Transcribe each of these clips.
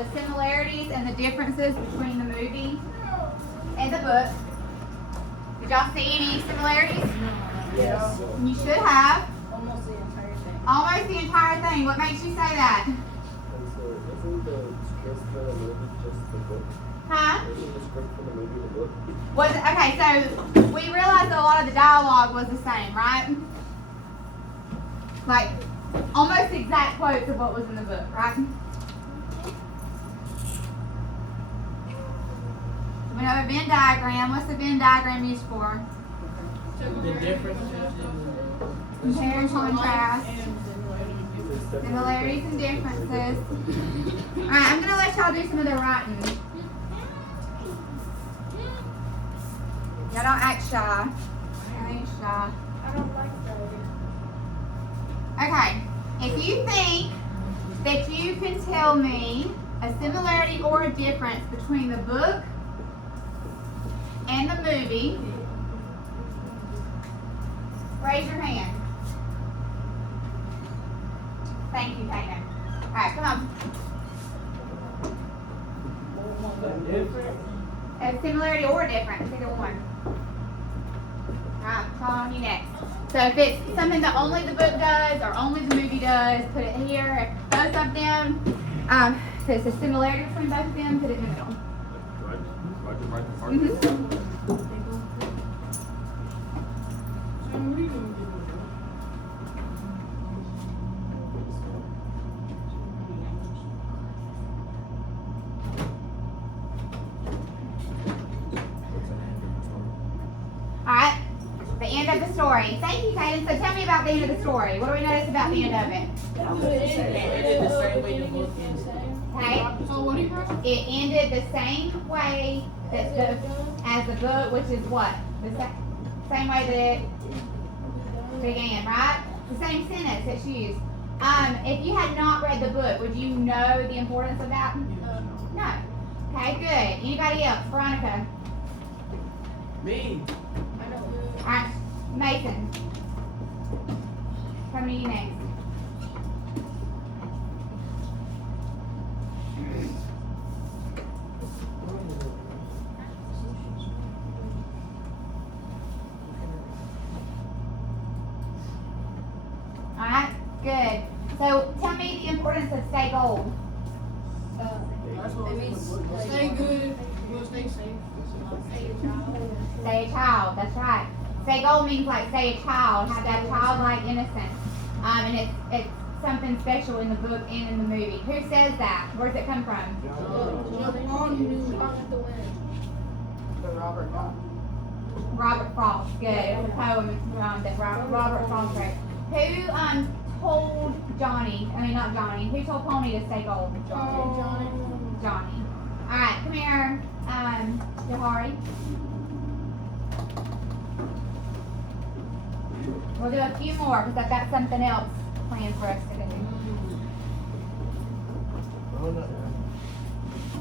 the similarities and the differences between the movie and the book. Did y'all see any similarities? Yes. You should have. Almost the entire thing. Almost the entire thing. What makes you say that? And so, isn't the script for the movie just the book? Huh? Isn't the script for the movie the book? Was it, okay, so we realized that a lot of the dialogue was the same, right? Like almost exact quotes of what was in the book, right? We have a Venn diagram. What's the Venn diagram used for? The differences in Compare and contrast. There's Similarities and differences. Alright, I'm gonna let y'all do some of the writing. Y'all don't act shy. Y'all ain't shy. I don't like that. Okay, if you think that you can tell me a similarity or a difference between the book and the movie, raise your hand. Thank you, Kaden. Alright, come on. A similarity or a difference, either one. Alright, call on you next. So if it's something that only the book does or only the movie does, put it here. If both of them, if it's a similarity between both of them, put it in the middle. Mhm. Alright, the end of the story. Thank you, Kaden. So tell me about the end of the story. What do we notice about the end of it? ended the same way the book ended. Okay? So what do you have? It ended the same way that as the book, which is what? The same way that it began, right? The same sentence that's used. If you had not read the book, would you know the importance of that? No. Okay, good. Anybody else? Veronica. Me. Alright, Mason. Coming to you next. Alright, good. So tell me the importance of stay gold. It means stay good, we'll stay safe. Stay a child, that's right. Stay gold means like stay a child, have that childlike innocence. And it's something special in the book and in the movie. Who says that? Where's it come from? Robert Frost. Good. It's a poem that Robert Frost wrote. Who told Johnny? I mean not Johnny. Who told Pony to stay gold? Johnny. All right, come here, Jahari. We'll do a few more because I've got something else planned for us to do.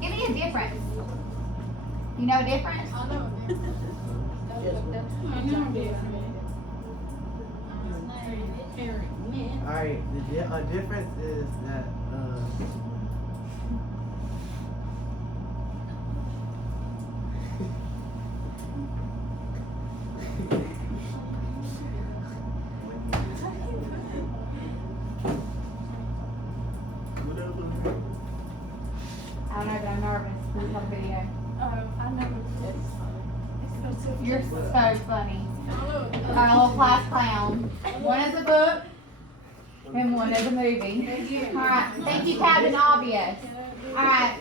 Give me a difference. You know a difference? I know. Alright, the difference is that I don't know, but I'm nervous. Please have a video. You're so funny. Our little class clown. One is a book and one is a movie. Alright, thank you, Captain Obvious. Alright,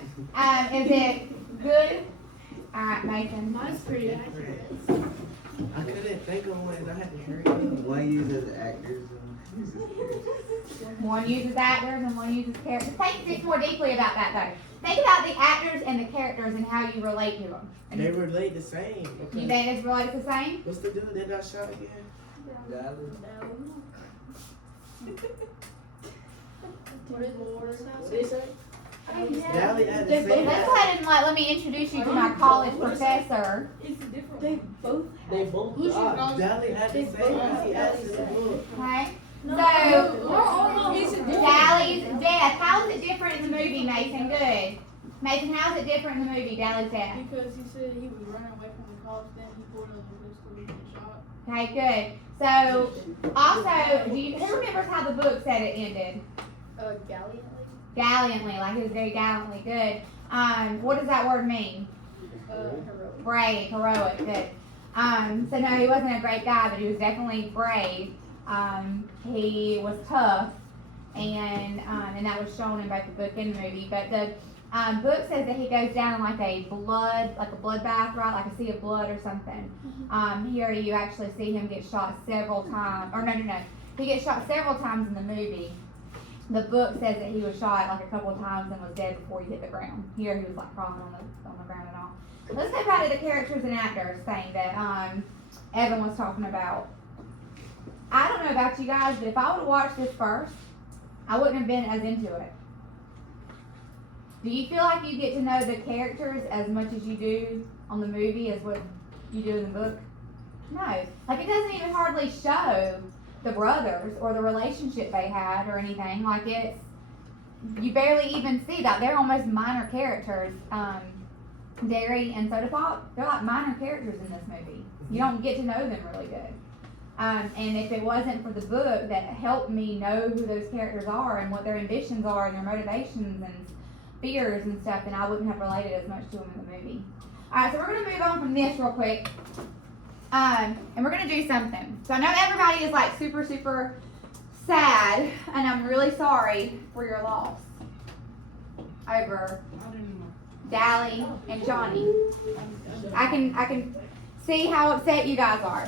is it good? Alright, Mason. Mine's pretty accurate. I couldn't think of one. I had to hurry up. One uses actors One uses actors and one uses characters. Think more deeply about that though. Think about the actors and the characters and how you relate to them. And They relate the same. you Okay. think it's related the same? What's the dude that got shot again? What did they say? Dally had the same. Let's go ahead and let me introduce you to my college professor. They both. They both Who's your died. dog? Dally had the same as he asked in the book. Okay? So, No, he's a different. Sally's death. How is it different in the movie, Mason? Good. Mason, how is it different in the movie, Dally's dad? Because he said he was running away from the cops, then he pulled up a pistol and get shot. Okay, good. So, also, who remembers how the book said it ended? Gallantly. Gallantly, like it was very gallantly. Good. What does that word mean? Heroic. Brave, heroic. Good. So no, he wasn't a great guy, but he was definitely brave. He was tough, and that was shown in both the book and the movie. But the book says that he goes down in like a bloodbath, right? Like a sea of blood or something. Here you actually see him get shot several times. Or no. He gets shot several times in the movie. The book says that he was shot like a couple of times and was dead before he hit the ground. Here he was like crawling on the ground and all. Let's go back to the characters and actors thing that Evan was talking about. I don't know about you guys, but if I would have watched this first, I wouldn't have been as into it. Do you feel like you get to know the characters as much as you do on the movie as what you do in the book? No. Like it doesn't even hardly show the brothers or the relationship they had or anything. Like you barely even see that. They're almost minor characters. Derry and Soda Pop, they're like minor characters in this movie. You don't get to know them really good. And if it wasn't for the book that helped me know who those characters are and what their ambitions are and their motivations and fears and stuff, then I wouldn't have related as much to them in the movie. Alright, so we're going to move on from this real quick. And we're going to do something. So I know everybody is like super, super sad, and I'm really sorry for your loss over Dally and Johnny. I can see how upset you guys are.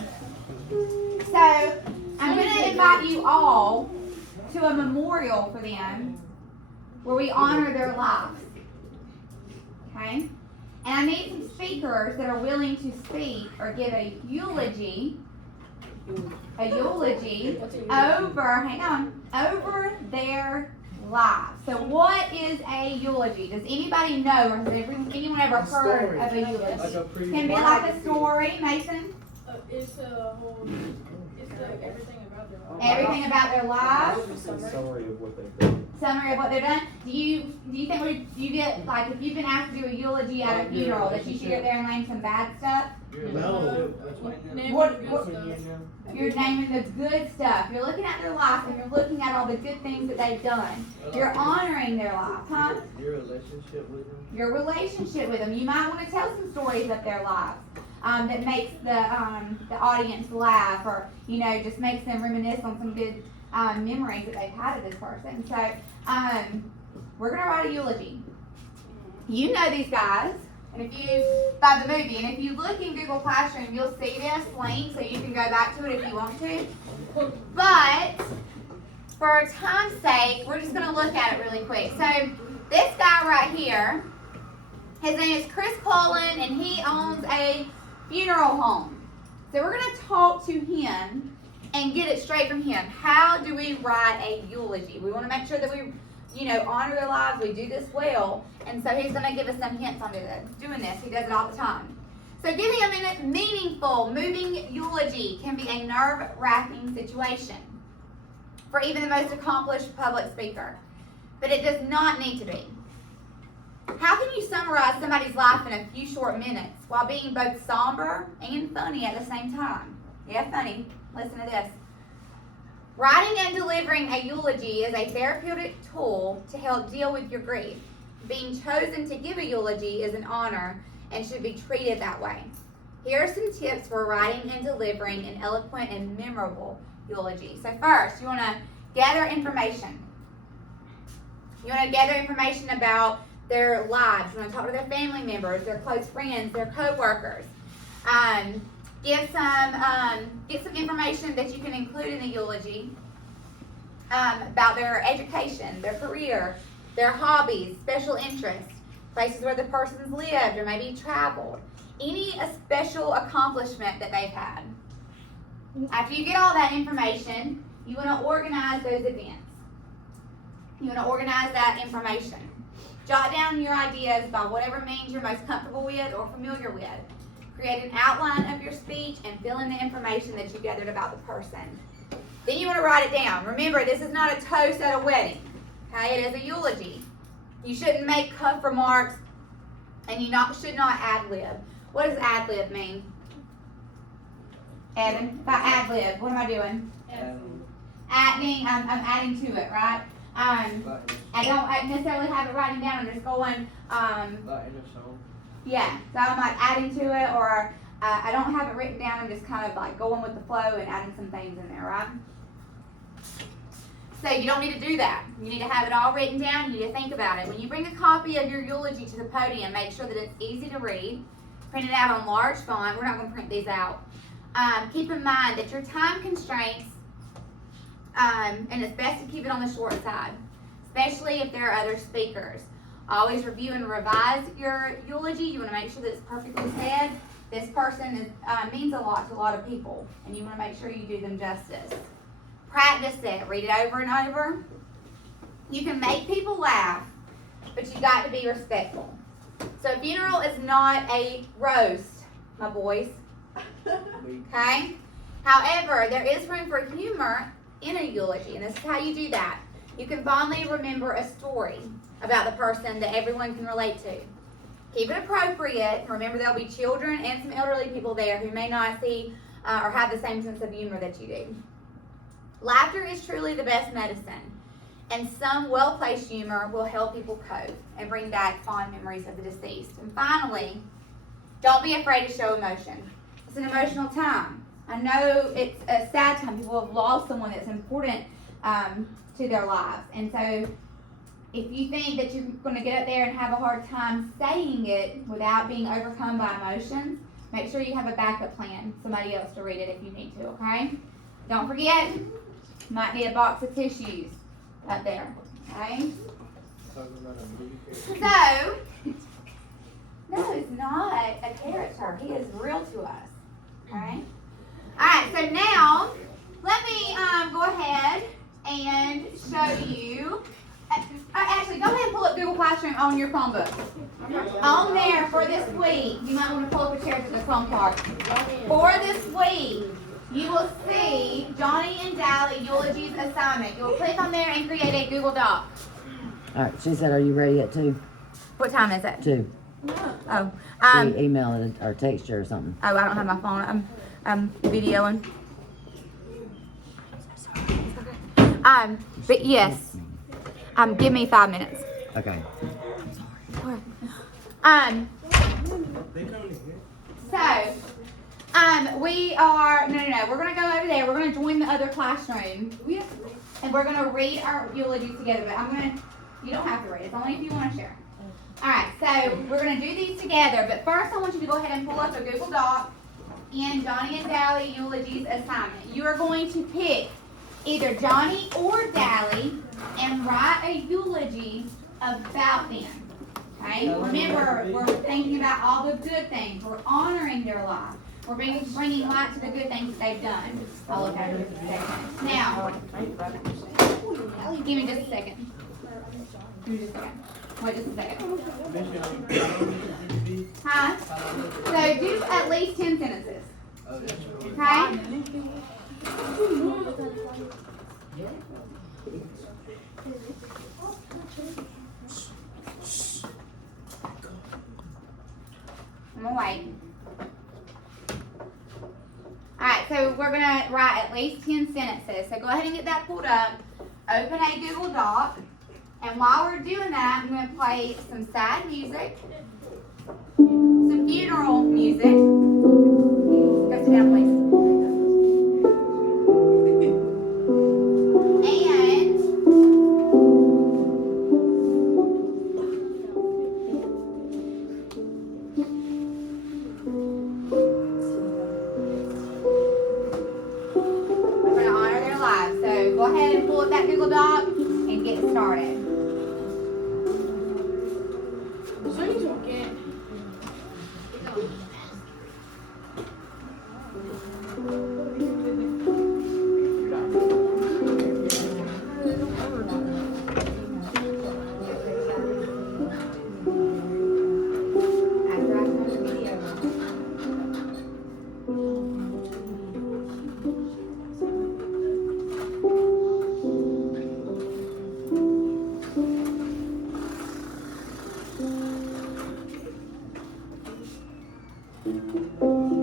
So I'm going to invite you all to a memorial for them where we honor their lives. Okay? And I need some speakers that are willing to speak or give a eulogy over their lives. So what is a eulogy? Does anybody know, or has anyone ever heard of a eulogy? Can be like a story, Mason? It's like everything about their life. Everything about their lives. Summary of what they've done. Summary of what they've done. Do you think you get, like, if you've been asked to do a eulogy at a funeral, that you should get there and name some bad stuff? No. You're naming the good stuff. You're looking at their life and you're looking at all the good things that they've done. You're honoring their life, huh? Your relationship with them. Your relationship with them. You might want to tell some stories of their lives that makes the audience laugh, or just makes them reminisce on some good memories that they've had of this person. So we're gonna write a eulogy. You know these guys. And if you, by the movie, and if you look in Google Classroom, you'll see this link, so you can go back to it if you want to. But for time's sake, we're just going to look at it really quick. So this guy right here, his name is Chris Cullen, and he owns a funeral home. So we're going to talk to him and get it straight from him. How do we write a eulogy? We want to make sure that we honor their lives. We do this well. And so he's going to give us some hints on doing this. He does it all the time. So give me a minute. Meaningful, moving eulogy can be a nerve-wracking situation for even the most accomplished public speaker. But it does not need to be. How can you summarize somebody's life in a few short minutes while being both somber and funny at the same time? Yeah, funny. Listen to this. Writing and delivering a eulogy is a therapeutic tool to help deal with your grief. Being chosen to give a eulogy is an honor and should be treated that way. Here are some tips for writing and delivering an eloquent and memorable eulogy. So first, you want to gather information. You want to gather information about their lives. You want to talk to their family members, their close friends, their co-workers. Get some information that you can include in the eulogy about their education, their career, their hobbies, special interests, places where the person's lived or maybe traveled, any special accomplishment that they've had. After you get all that information, you want to organize those events. You want to organize that information. Jot down your ideas by whatever means you're most comfortable with or familiar with. Create an outline of your speech and fill in the information that you gathered about the person. Then you want to write it down. Remember, this is not a toast at a wedding. Okay, it is a eulogy. You shouldn't make cuff remarks, and you should not ad-lib. What does ad-lib mean? Evan, if I ad-lib, what am I doing? Adding, I'm adding to it, right? I don't necessarily have it writing down. I'm just going, yeah. So I'm like adding to it, or I don't have it written down. I'm just kind of like going with the flow and adding some things in there, right? So you don't need to do that. You need to have it all written down. You need to think about it. When you bring a copy of your eulogy to the podium, make sure that it's easy to read. Print it out on large font. We're not going to print these out. Keep in mind that your time constraints, and it's best to keep it on the short side, especially if there are other speakers. Always review and revise your eulogy. You want to make sure that it's perfectly said. This person means a lot to a lot of people, and you want to make sure you do them justice. Practice it. Read it over and over. You can make people laugh, but you got to be respectful. So a funeral is not a roast, my boys. Okay? However, there is room for humor in a eulogy, and this is how you do that. You can fondly remember a story about the person that everyone can relate to. Keep it appropriate. Remember, there'll be children and some elderly people there who may not see or have the same sense of humor that you do. Laughter is truly the best medicine, and some well-placed humor will help people cope and bring back fond memories of the deceased. And finally, don't be afraid to show emotion. It's an emotional time. I know it's a sad time. People have lost someone that's important to their lives. And so if you think that you're going to get up there and have a hard time saying it without being overcome by emotions, make sure you have a backup plan, somebody else to read it if you need to, okay? Don't forget, might be a box of tissues up there, okay? So, no, it's not a character. He is real to us, okay? All right, so now let me go ahead and show you. Actually, go ahead and pull up Google Classroom on your phone book. On there for this week, you might want to pull up a chair to the phone part. For this week, you will see Johnny and Dally Eulogies assignment. You will click on there and create a Google Doc. All right, she said, are you ready at 2? What time is it? 2. Oh, She email it or text you or something. oh, I don't have my phone. I'm videoing. But yes, give me 5 minutes. Okay. So, we are, no, we're going to go over there. We're going to join the other classroom. And we're going to read our eulogies together. But you don't have to read. It's only if you want to share. Alright, so we're going to do these together. But first, I want you to go ahead and pull up a Google Doc in Johnny and Dally Eulogies assignment. You are going to pick either Johnny or Dally and write a eulogy about them. Okay? Remember, we're thinking about all the good things. We're honoring their life. We're bringing light to the good things that they've done. I'll look at it in a second. Now, give me just a second. Give me just a second. Wait just a second. Huh? So do at least 10 sentences. Okay? I'm gonna wait. Alright, so we're gonna write at least 10 sentences. So go ahead and get that pulled up. Open a Google Doc. And while we're doing that, I'm gonna play some sad music, some funeral music. Go sit down, please. Go ahead and pull up that Google Doc and get started. Right.